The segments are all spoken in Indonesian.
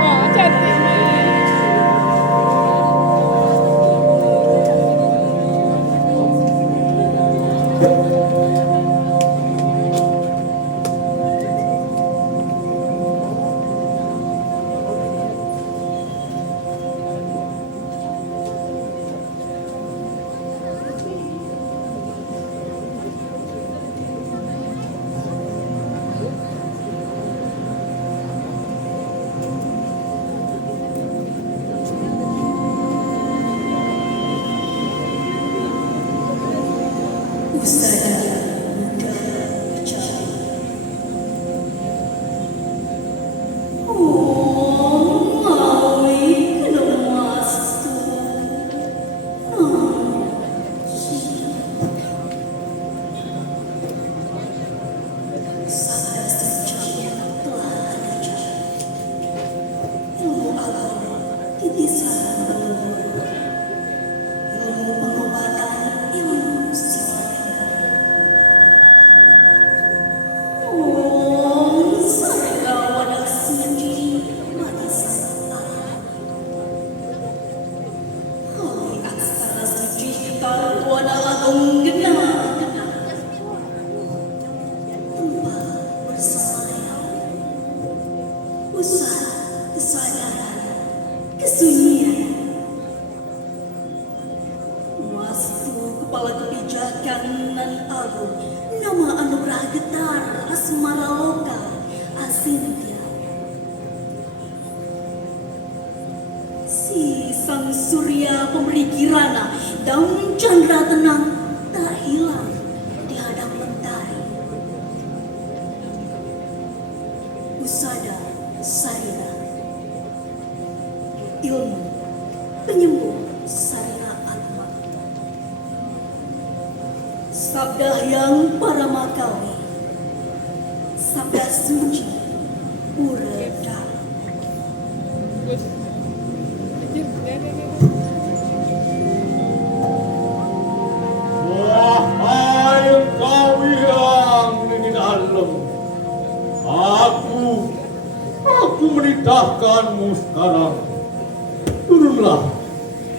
Wah, cantik nih. Kepala kebijakan nan agung, nama anugerah getar asmara lokal Asintia. Si sang surya pemberi kirana, daun chandra tenang tak hilang di hadap mentari. Usada Sarina, ilmu penyembuh sarina atma. Sabda yang para makawi, sabda suci Ureda. Wahai engkau yang di dalam, aku menitahkanmu sekarang. Turunlah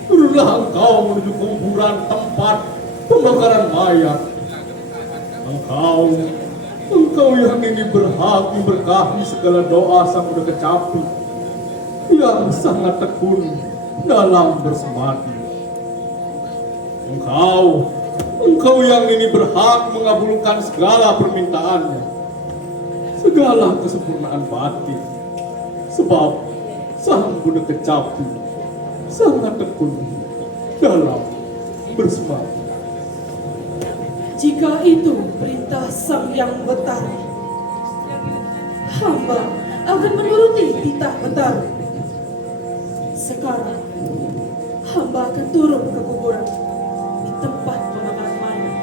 engkau menuju kuburan tempat pembakaran mayat. Engkau yang ini berhak memberkahi segala doa sang budak kecapi yang sangat tekun dalam bersemadi. Engkau yang ini berhak mengabulkan segala permintaannya, segala kesempurnaan batin, sebab sang budak kecapi sangat tekun dalam bersemadi. Jika itu perintah Sang Yang Betara, hamba akan menuruti titah Betara. Sekarang, hamba akan turun ke kuburan di tempat pembakaran mayat.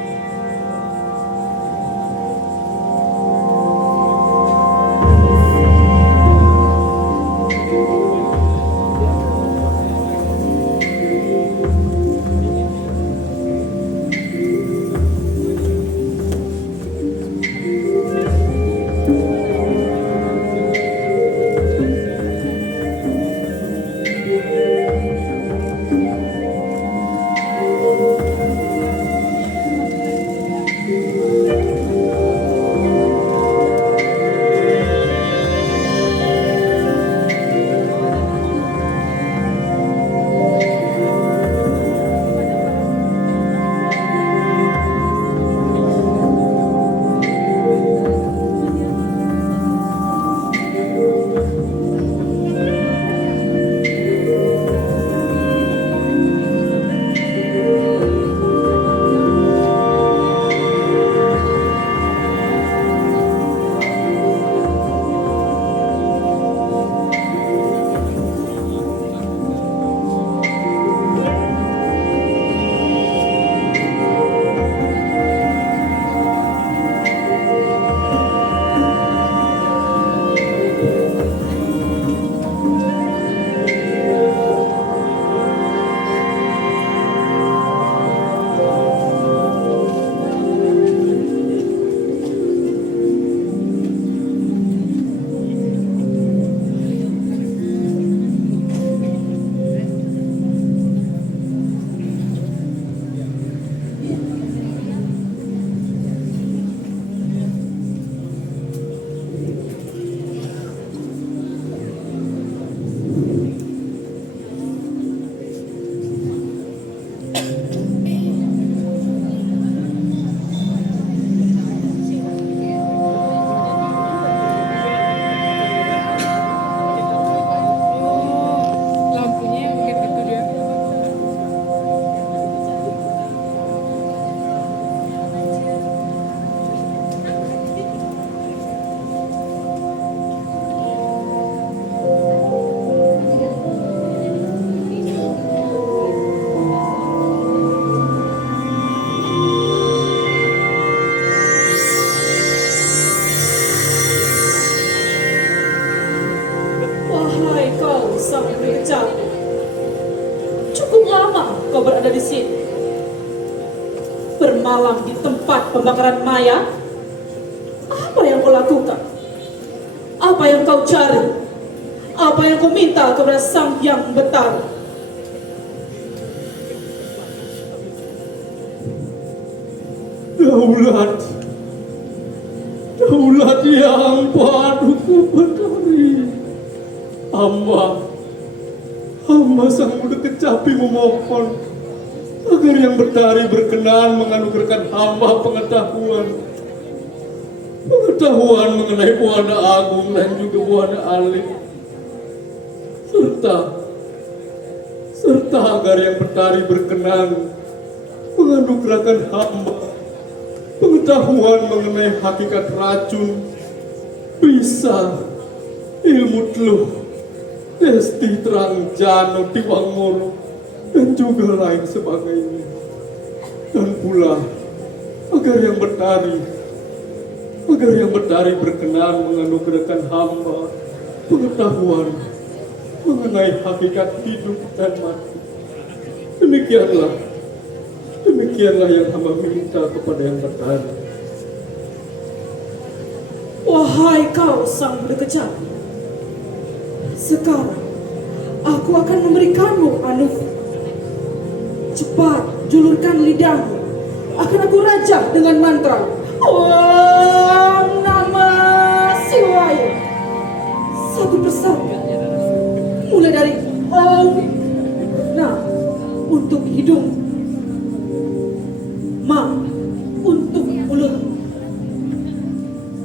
semalam di tempat pembakaran mayat? Apa yang kau lakukan? Apa yang kau cari? Apa yang kau minta kepada Sang Hyang Betara? Daulat, daulat yang paduka betari. Hamba sang muda kecapi memohon agar yang betari berkenan menganugerahkan hamba pengetahuan mengenai Buana Agung dan juga Buana Alim, serta agar yang betari berkenan menganugerahkan hamba pengetahuan mengenai hakikat racun, bisa, ilmu teluh, Desti Terang Jano Tiwangmoro, dan juga lain sebagainya. Dan pula agar yang betari berkenan menganugerahkan hamba pengetahuan mengenai hakikat hidup dan mati. Demikianlah yang hamba minta kepada yang betari. Wahai kau sang budak kecapi, sekarang aku akan memberikanmu anugerah. Cepat julurkan lidahmu, akan aku rajak dengan mantra Om Namah Shivaya. Satu persatu, mulai dari Om. Nah, untuk hidung, Ma untuk mulut,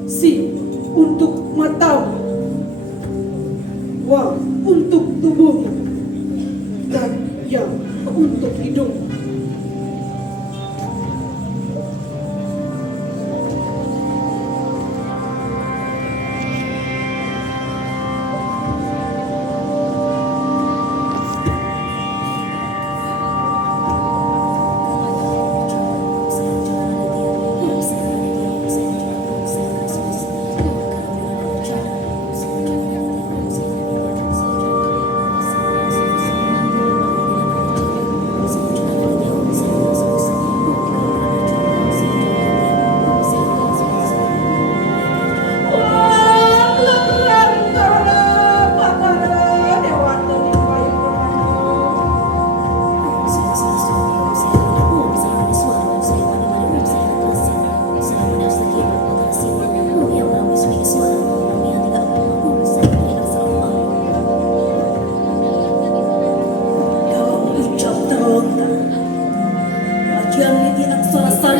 Si untuk matamu, Wa untuk tubuhmu, dan Ya untuk hidung.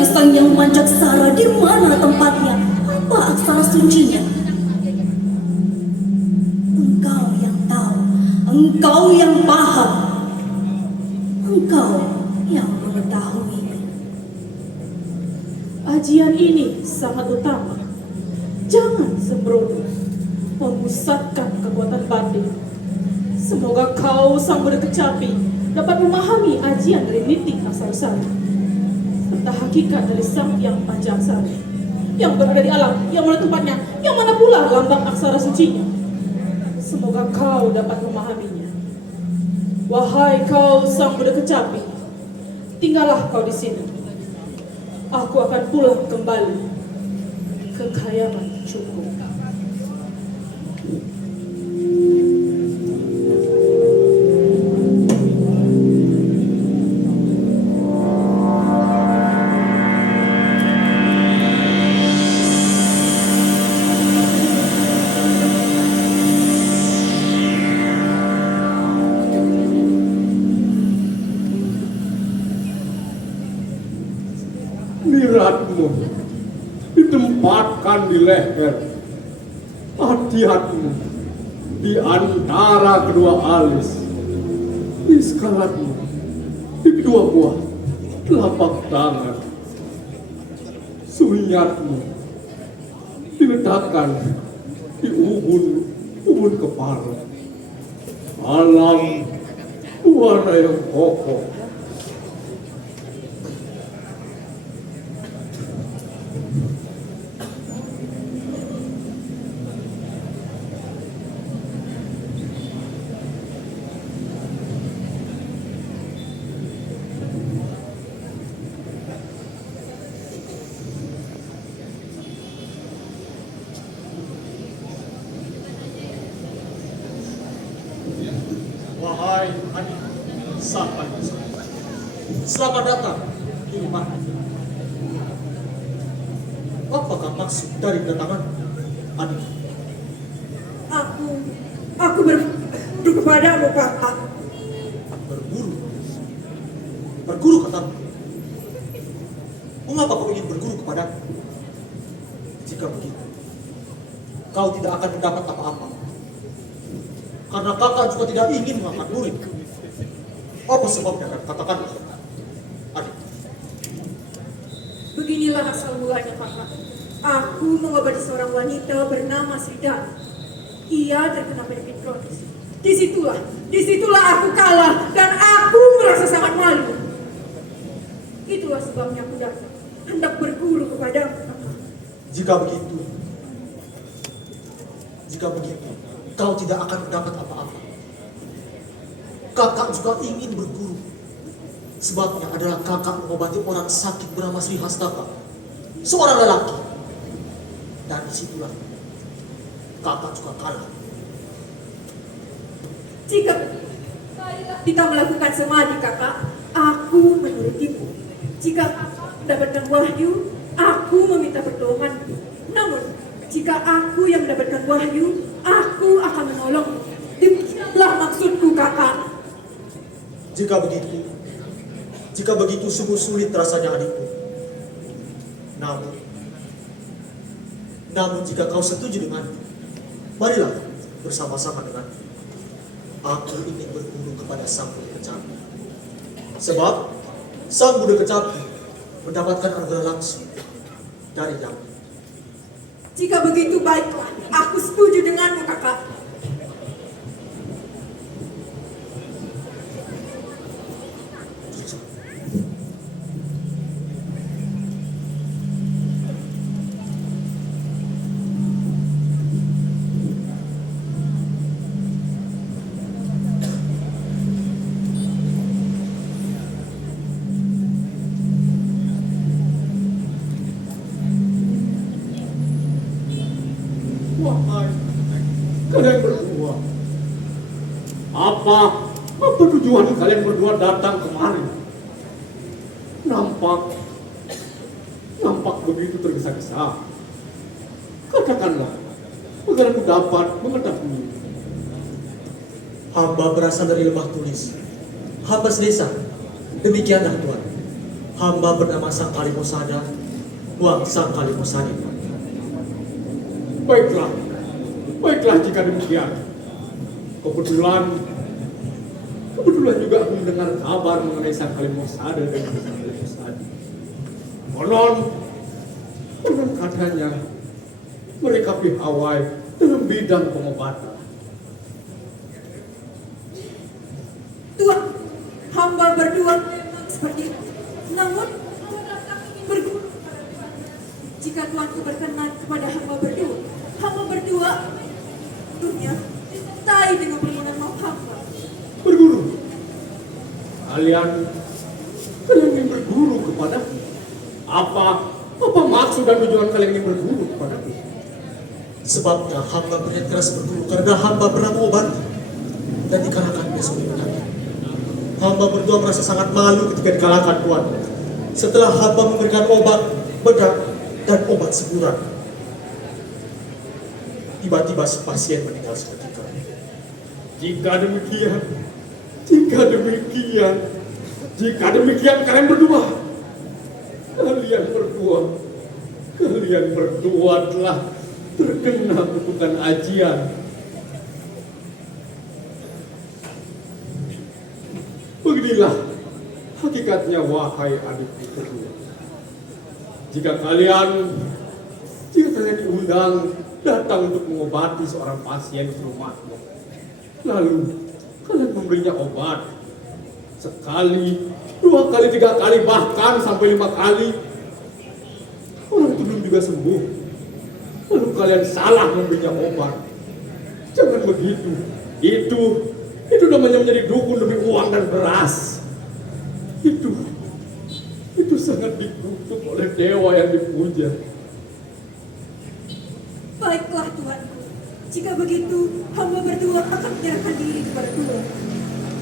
Sang yang manjaksara, di mana tempatnya? Apa aksara sucinya? Engkau yang tahu, engkau yang paham, engkau yang mengetahui. Ajian ini sangat utama. Jangan sembrono memusatkan kekuatan batin. Semoga kau sang budak kecapi dapat memahami ajian dari nitik aksara sari, serta hakikat dari Sang Hyang Pancaksara yang berada di alam, yang mana tempatnya, yang mana pula lambang aksara sucinya. Semoga kau dapat memahaminya. Wahai kau sang budak kecapi, tinggallah kau di sini. Aku akan pulang kembali ke Kayangan Cungkung. Niratmu ditempatkan di leher, hati-hatimu di antara kedua alis, iskalatmu di kedua buah telapak tangan, sunyatmu diletakkan di ubun kepala. Alam buana yang kokoh, Selamat datang, Ilman. Apakah maksud dari kedatangan, adik? Aku berburu kepadamu, kakak. Berburu? Berguru katamu? Mengapa kau ingin berguru kepadaku? Jika begitu, kau tidak akan mendapat apa-apa. Karena kakak juga tidak ingin mengangkat murid. Apa sebabnya? Katakanlah, adik. Beginilah asal mulanya, kakak. Aku mengobati seorang wanita bernama Sridhar. Ia terkena penyakit kronis. Disitulah aku kalah dan aku merasa sangat malu. Itulah sebabnya aku datang, hendak berguru kepadamu, kakak. Jika begitu, kau tidak akan mendapat apa-apa. Kakak juga ingin berguru. Sebabnya adalah kakak mengobati orang sakit bernama Sri Hastaka, seorang lelaki. Dan disitulah kakak juga kalah. Jika kita melakukan samadhi, kakak, aku menurutimu. Jika mendapatkan wahyu, aku meminta pertolonganmu. Namun, jika aku yang mendapatkan wahyu, aku akan menolongmu. Demikianlah maksudku, kakak. Jika begitu sungguh sulit rasanya adikku. Namun jika kau setuju denganku, marilah bersama-sama denganku. Aku ingin berguru kepada Sang Buddha Kecapi. Sebab Sang Buddha Kecapi mendapatkan anugerah langsung dari Yang. Jika begitu, baiklah. Aku setuju denganmu, kakak. Wahai kalian berdua, apa tujuan kalian berdua datang kemari? Nampak begitu tergesa-gesa. Katakanlah, agar aku dapat mengetahui. Hamba berasal dari Lembah Tulis. Hamba sedesa. Demikianlah Tuhan. Hamba bernama Sang Kalimosada, Wang Sang Kalimosadi. Baiklah jika demikian. Kebetulan juga aku mendengar kabar mengenai Sang Kalimosada dan Sang Kalimosadi. Konon katanya mereka piawai dalam bidang pengobatan. Tuhan, hamba berdua seperti itu. Namun, berguru. Jika Tuanku berkenan kepada hamba berdua, tentunya tai dengan permohonan maaf hamba. Berguru. Kalian ingin berguru kepadaku. Apa maksud dan tujuan kalian ingin berguru kepadaku? Sebabnya hamba berniat keras berguru karena hamba pernah mengobati dan dikalahkan besok penyakit. Hamba berdua merasa sangat malu ketika dikalahkan Tuhan. Setelah hamba memberikan obat bedak dan obat semburan, tiba-tiba si pasien meninggal seketika. Jika demikian kalian berdua telah terkena kutukan ajian. Beginilah hakikatnya, wahai adikku berdua. Jika kalian diundang datang untuk mengobati seorang pasien di rumahmu, lalu kalian memberinya obat sekali, 2 kali, 3 kali, bahkan sampai 5 kali, orang itu belum juga sembuh, lalu kalian salah memberinya obat. Jangan begitu. Itu namanya menjadi dukun demi uang dan beras. Itu sangat dikutuk oleh dewa yang dipuja. Baiklah Tuanku, jika begitu hamba berdua akan menyerahkan diri kepada Tuhan.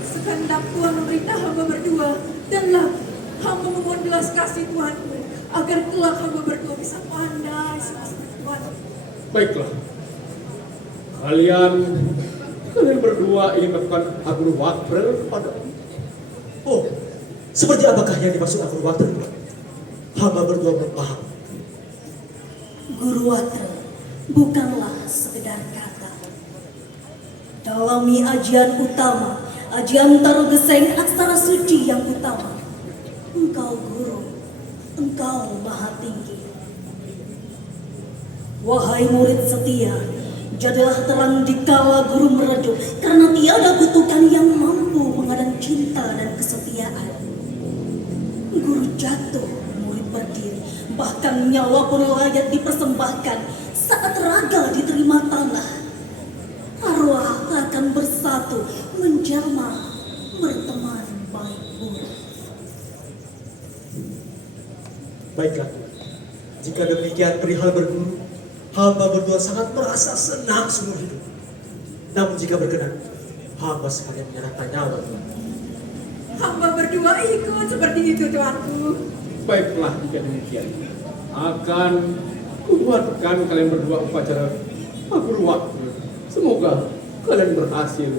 Sekehendak Tuhan memerintah hamba berdua dan lagi hamba memohon belas kasih Tuanku, agar kelak hamba berdua bisa pandai seperti Tuan. Baiklah. Kalian berdua ingin melakukan Aguru Wakil pada Oh, seperti apakah yang dimaksud Aguru Wakil? Hamba berdua belum paham. Guru Watra bukanlah sekedar kata. Dalami ajian utama, ajian taruh geseng aksara suci yang utama. Engkau guru, engkau maha tinggi. Wahai murid setia, jadilah terang dikala guru meredup, karena tiada kutukan yang mampu mengadang cinta dan kesetiaan. Guru jatuh, murid berdiri, bahkan nyawa pun layak dipersembahkan saat raga diterima tanah. Arwah akan bersatu, menjelma, berteman baik buruk. Baiklah, jika demikian perihal berguru, hamba berdua sangat merasa senang seumur hidup. Namun jika berkenan, hamba sekalian menyerahkan nyawa. Hamba berdua ikut seperti itu Tuanku. baiklah jika demikian. Akan kubuatkan kalian berdua upacara Aguru Wakil. Semoga kalian berhasil.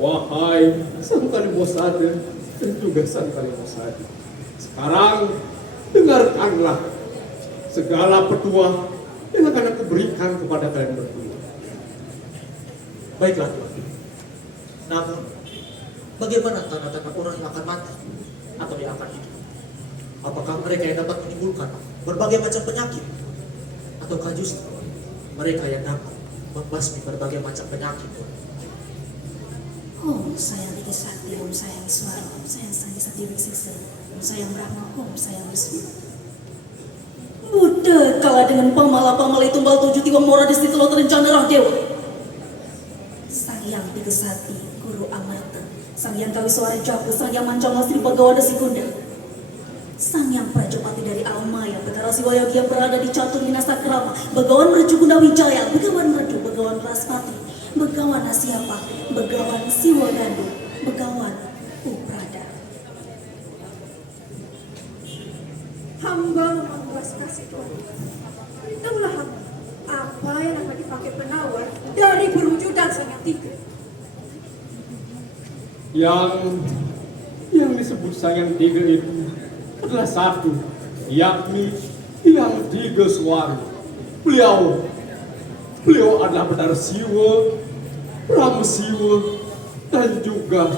Wahai sang Kalibosade dan juga sang Kalibosade. Sekarang dengarkanlah segala petua yang akan aku berikan kepada kalian berdua. Baiklah Tuan. Namun, bagaimana tanda-tanda orang yang akan mati atau yang akan hidup? Apakah mereka yang dapat menimbulkan berbagai macam penyakit? Ataukah justru mereka yang dapat membasmi berbagai macam penyakit? Om sayang Tiga Sakti, Om sayang Iswara, Om sayang Sandi Sakti Wiksisa, Om sayang Brahma, Om sayang Wisnu. Buddha kalah dengan pamala-pamala tumbal tujuh tiwang mora desti telo terencana rah dewa. Sang Hyang Tiga Sakti, Guru Amarta, Sang Hyang Kawiswara Japu, Sang Hyang Mancama Sri Bhagawada Sikunda, Sang Hyang Prajapati dari Almaya, Begara Siwayogi yang berada di Catur Minasakrama, Begawan Mercu Gunda Wijaya, Begawan Merdu, Begawan Raspati, Begawan Asyapa, Begawan Siwagandu, Begawan Uprada. Hamba memohon belas kasih Tuhan. Beritahulah hamba apa yang akan dipakai penawar dari perwujudan Sang Hyang Tiga. Yang disebut Sang Hyang Tiga itu adalah satu, yakni Hyang Tiga Swara. Beliau adalah Betara Siwa, Brahma Siwa, dan juga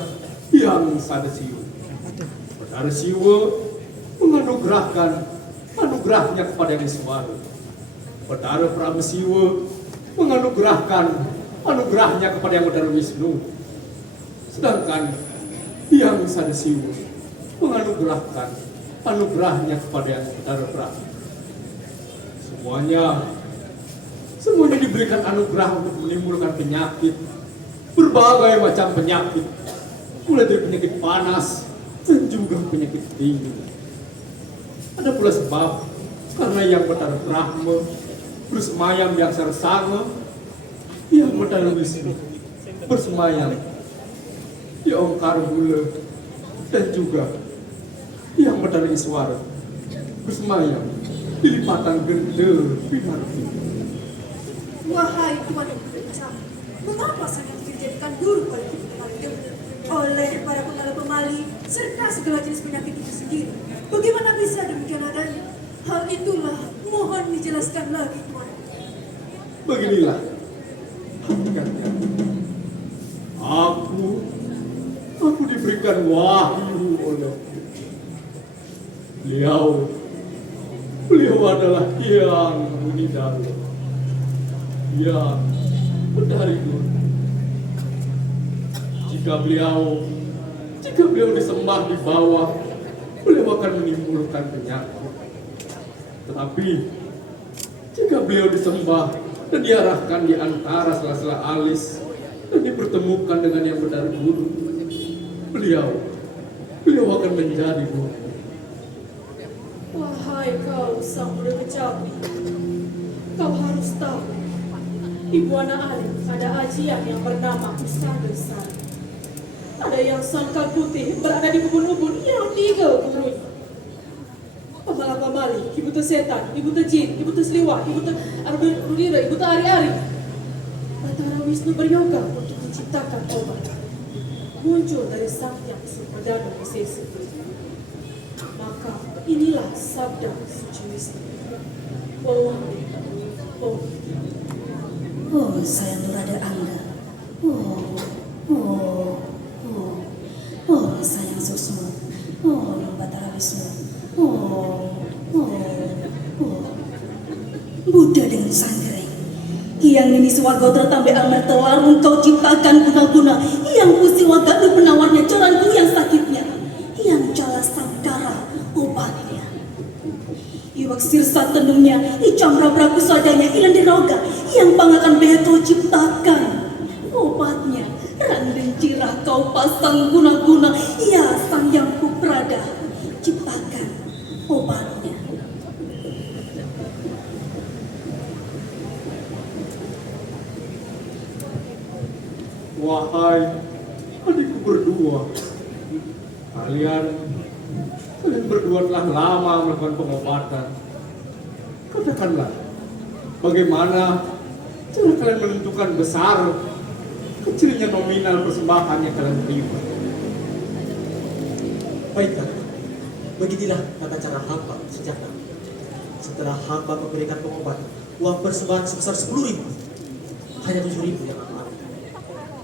Hyang Sada Siwa. Betara Siwa menganugerahkan anugerahnya kepada Niswara. Betara Brahma Siwa menganugerahkan anugerahnya kepada Yang Betara Wisnu. Sedangkan Hyang Sada Siwa menganugerahkan anugerahnya kepada Yang Betara Brahma. Semuanya diberikan anugerah untuk menimbulkan penyakit, berbagai macam penyakit, mulai dari penyakit panas dan juga penyakit dingin. Ada pula sebab karena Yang Betara Brahma bersemayam di aksara sama, Yang Betara Wisnu bersemayam di Ongkar Bula, dan juga Yang Betara Iswara bersemayam di lipatan Gender Pinarti. Wahai Tuan yang berbicara, mengapa Sang Hyang dijadikan guru oleh pemali oleh para pengalah pemali serta segala jenis penyakit itu sendiri? Bagaimana bisa demikian adanya? Hal itulah mohon dijelaskan lagi Tuan. Beginilah hakikatnya. Aku diberikan wahyu oleh beliau adalah Hyang Munidalo, Hyang Betari Guru. Jika beliau disembah di bawah, beliau akan menimbulkan penyakit. Tetapi jika beliau disembah dan diarahkan di antara sela-sela alis dan dipertemukan dengan Yang Betara Guru, beliau akan menjadi guru. Wahai kau sang muda kecapi, kau harus tahu, Ibu Ana Alif ada ajian yang bernama Pusada Sari. Ada yang sangkal putih berada di ubun-ubun yang tiga gurunya. mamali, ibu tu setan, ibu tu jin, ibu tu seliwak, ibu tu ardura, ibu tu ari-ari. Batara Wisnu beryoga untuk menciptakan obat. Muncul dari Sang Yang Perdana Wisesa. Maka inilah sabda suci Wisnu. Oh, oh, Oh, sayang nurada Anda. Oh, oh, oh, oh, sayang Susma. Oh, Batara Wisnu. Oh, oh, oh. Buddha dengan sanggereng. Yang ini swaga tertambe amer telarung kau ciptakan guna-guna. Yang pusi waga lu penawarnya coranku yang sakitnya. Yang jala sangkara obatnya. Iwak sirsa tenungnya, icam rabraku sadanya ilan diroga. Yang pangakan beha kau ciptakan obatnya. Randeng cirah kau pasang guna-guna. Ya sang yang kuprada ciptakan obatnya. Wahai adikku berdua, kalian berdua telah lama melakukan pengobatan. Katakanlah, bagaimana cara kalian menentukan besar kecilnya nominal persembahan yang kalian terima? Baiklah, beginilah tata cara hamba sejak dahulu. Setelah hamba memberikan pengobatan, uang persembahan sebesar 10.000, hanya 7.000 yang hamba ambil.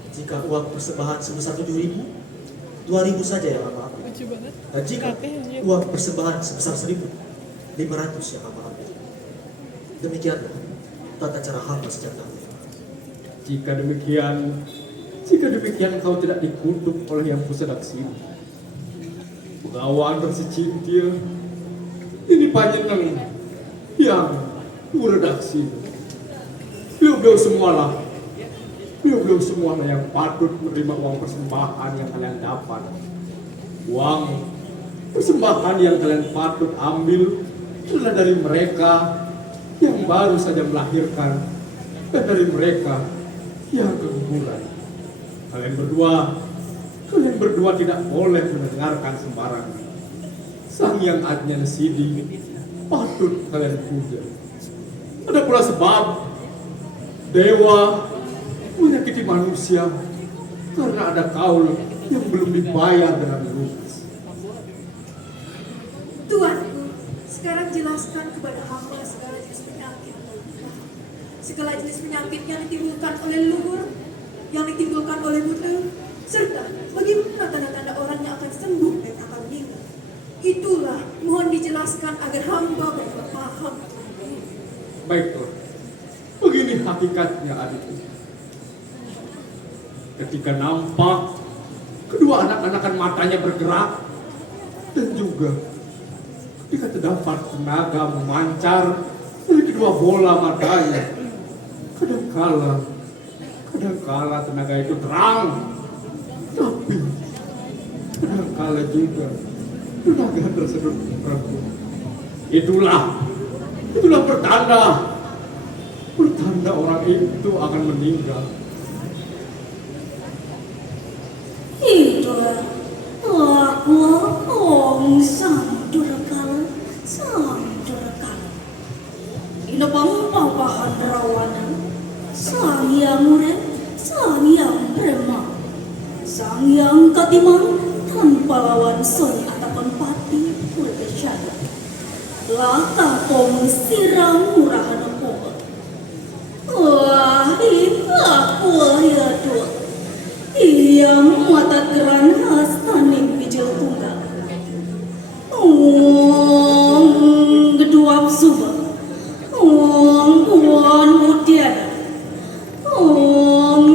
Jika uang persembahan sebesar 7.000, 2.000 saja yang hamba ambil. Dan jika uang persembahan sebesar 1.500 yang hamba ambil. Demikianlah tata cara hamba sejak dahulu. Jika demikian kau tidak dikutuk oleh yang pusedak sini. Pegawai bersecintia, ini panjeneng yang redaksi. Beliau semualah yang patut menerima uang persembahan yang kalian dapat. Uang persembahan yang kalian patut ambil adalah dari mereka yang baru saja melahirkan dan dari mereka yang keguguran. Kalian berdua tidak boleh mendengarkan sembarangan. Sang yang Ajna Sidi patut kalian puja. Ada pula sebab dewa menyakiti manusia karena ada kaul yang belum dibayar dengan lunas. Tuanku, sekarang jelaskan kepada hamba segala jenis penyakit. Segala jenis penyakit yang ditimbulkan oleh leluhur, yang ditimbulkan oleh buta, serta bagaimana tanda-tanda orang yang akan sembuh dan akan meninggal. Itulah mohon dijelaskan agar hamba berpaham. Baiklah, begini hakikatnya adikku. Ketika nampak kedua anak-anakan matanya bergerak dan juga ketika terdapat tenaga memancar dari kedua bola matanya, kadangkala tenaga itu terang, tapi kadangkala juga tenaga tersebut ragu. Itulah pertanda orang itu akan meninggal. Itulah aku Om Sang Durakala. Ina pampapahan rawana, Sang Yang Urep, Sang Yang Brahma, Sang Yang Katimang, tanpa lawan son atapan pati Purgasyada. Laka pong sirang murahan po. Wah, aku ya dua. Ia mata keran hastaning bijil tunggal. Gedua suba. Puan mutiara.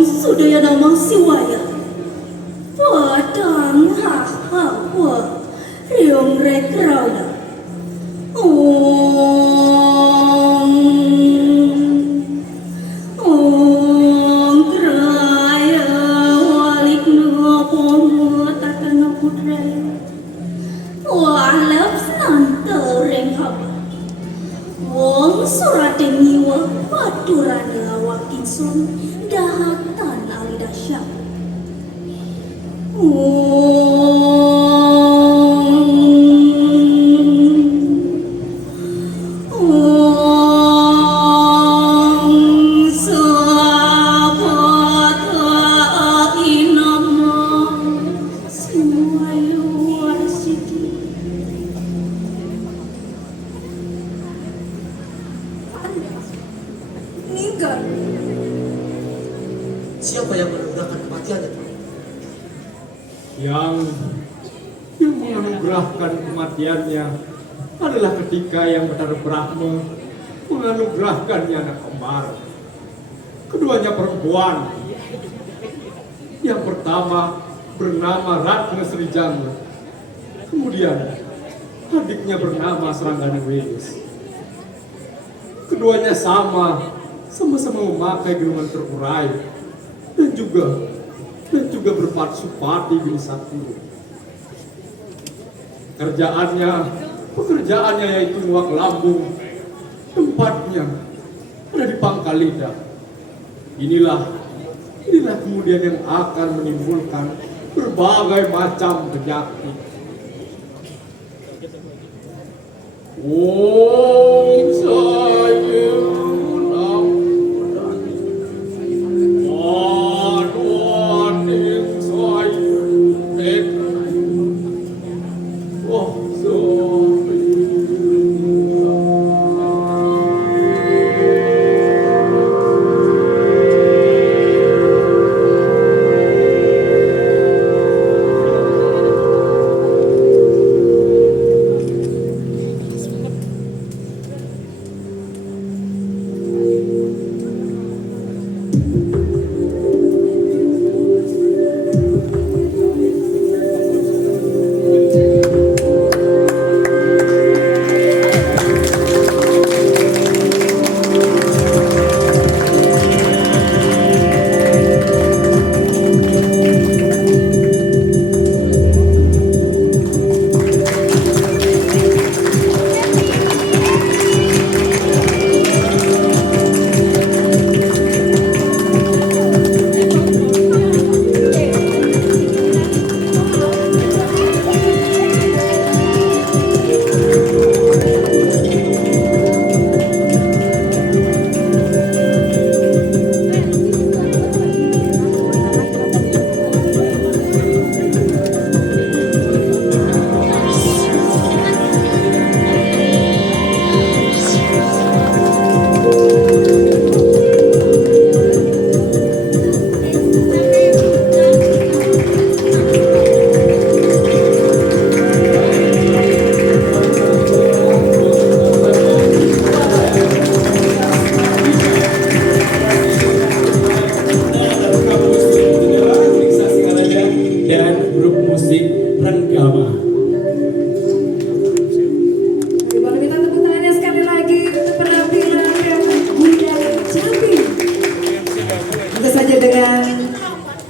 Sudaya nama siwaya. Padang ha riung rekrauda. Dahatan alidasya. Siapa yang menganugerahkan kematiannya, Tuan? Yang menganugerahkan kematiannya adalah ketika yang benar Brahma menganugerahkannya anak kembar. Keduanya perempuan. Yang pertama bernama Ratna Srijanga. Kemudian adiknya bernama Sranggana Wedes. Keduanya sama-sama memakai gelungan terurai dan juga berpati bini sakti. Pekerjaannya yaitu nguak lambung, tempatnya ada di Pangkalida. Inilah kemudian yang akan menimbulkan berbagai macam penyakit. Om Sayang Aduan ing Sayang Oh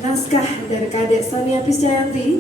Naskah dari Kadek Sonia Piscayanti